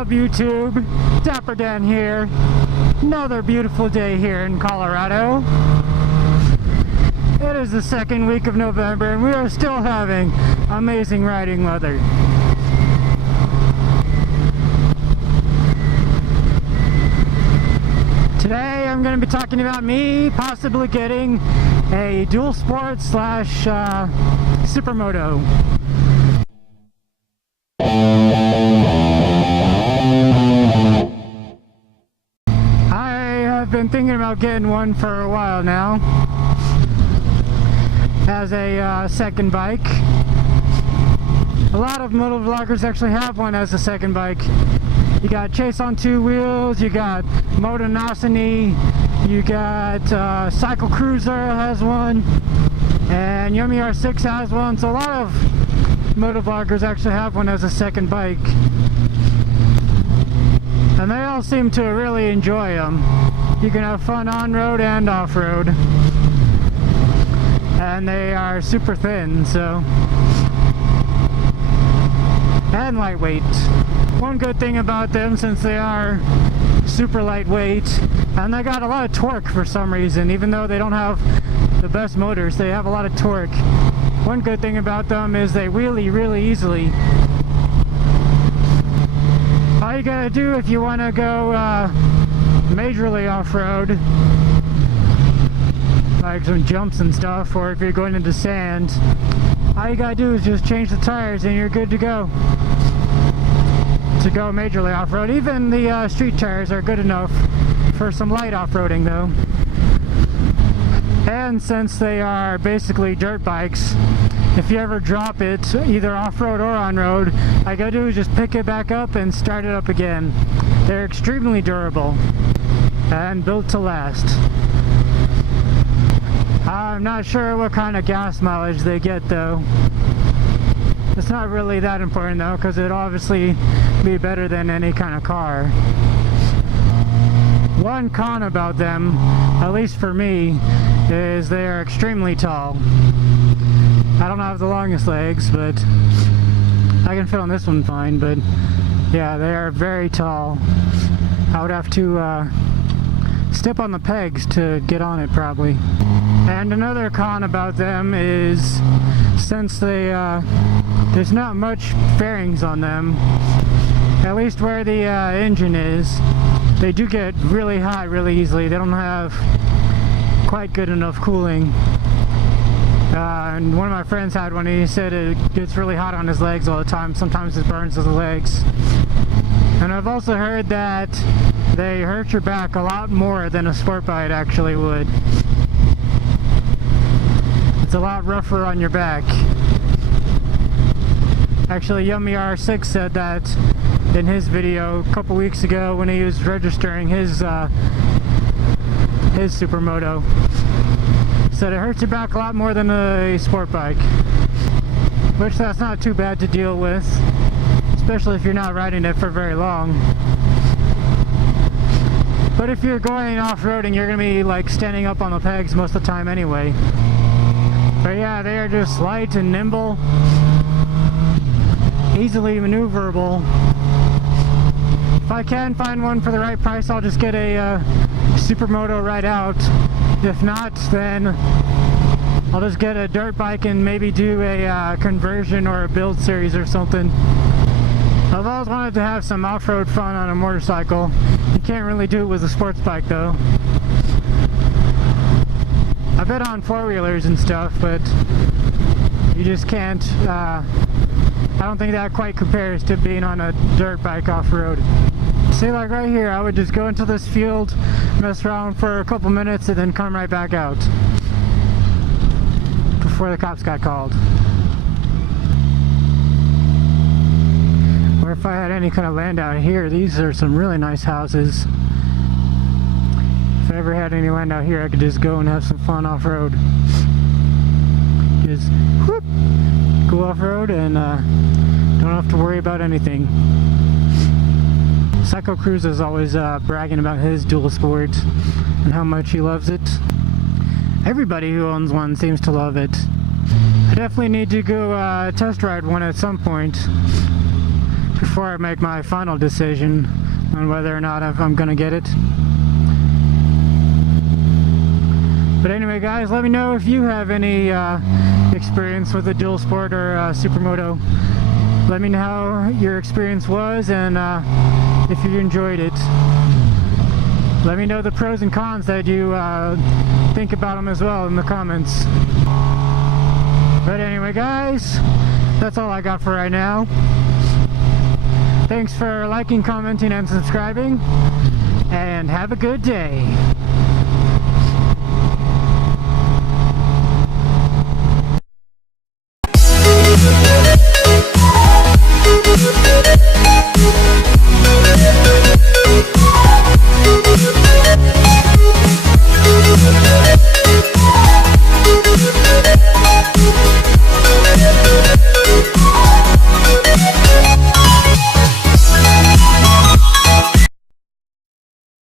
up, YouTube? DapperxDan here. Another beautiful day here in Colorado. It is the second week of November and we are still having amazing riding weather. Today I'm going to be talking about me possibly getting a dual sport / supermoto. I've been thinking about getting one for a while now as a second bike. A lot of motovloggers actually have one as a second bike. You got Chase on 2 wheels, you got Motonocity, you got Cycle Cruiser has one, and Yummy R6 has one, so a lot of motovloggers actually have one as a second bike. And they all seem to really enjoy them. You can have fun on-road and off-road. And they are super thin, so... and lightweight. One good thing about them, since they are super lightweight, and they got a lot of torque for some reason, even though they don't have the best motors, they have a lot of torque. One good thing about them is they wheelie really easily. All you gotta do if you want to go majorly off-road, like some jumps and stuff, or if you're going into sand, all you gotta do is just change the tires and you're good to go majorly off-road. Even the street tires are good enough for some light off-roading though. And since they are basically dirt bikes, if you ever drop it either off-road or on-road, all you gotta do is just pick it back up and start it up again. They're extremely durable and built to last. I'm not sure what kind of gas mileage they get though. It's not really that important though, because it'd obviously be better than any kind of car. One con about them, at least for me, is they are extremely tall. I don't have the longest legs, but I can fit on this one fine, but yeah, they are very tall. I would have to step on the pegs to get on it probably. And another con about them is, since they there's not much fairings on them, at least where the engine is, they do get really hot really easily. They don't have quite good enough cooling. And one of my friends had one, and he said it gets really hot on his legs all the time. Sometimes it burns his legs. And I've also heard that they hurt your back a lot more than a sport bike actually would. It's a lot rougher on your back. Actually, Yummy R6 said that in his video a couple weeks ago when he was registering his supermoto. Said it hurts your back a lot more than a sport bike, which that's not too bad to deal with, especially if you're not riding it for very long. But if you're going off-roading, you're gonna be like standing up on the pegs most of the time anyway. But yeah, they are just light and nimble, easily maneuverable. If I can find one for the right price, I'll just get a supermoto right out. If not, then I'll just get a dirt bike and maybe do a conversion or a build series or something. I've always wanted to have some off-road fun on a motorcycle. You can't really do it with a sports bike though. I've been on four-wheelers and stuff, but you just can't, I don't think that quite compares to being on a dirt bike off-road. See, like right here, I would just go into this field, mess around for a couple minutes, and then come right back out before the cops got called. Or if I had any kind of land out here, these are some really nice houses. If I ever had any land out here, I could just go and have some fun off-road. Just whoop, go off-road and don't have to worry about anything. Cycle Cruiser is always bragging about his dual sport and how much he loves it. Everybody who owns one seems to love it. I definitely need to go test ride one at some point. before I make my final decision on whether or not I'm gonna get it. But anyway, guys, let me know if you have any experience with a dual sport or supermoto. Let me know how your experience was and if you enjoyed it. Let me know the pros and cons that you think about them as well in the comments. But anyway, guys, that's all I got for right now. Thanks for liking, commenting, and subscribing, and have a good day.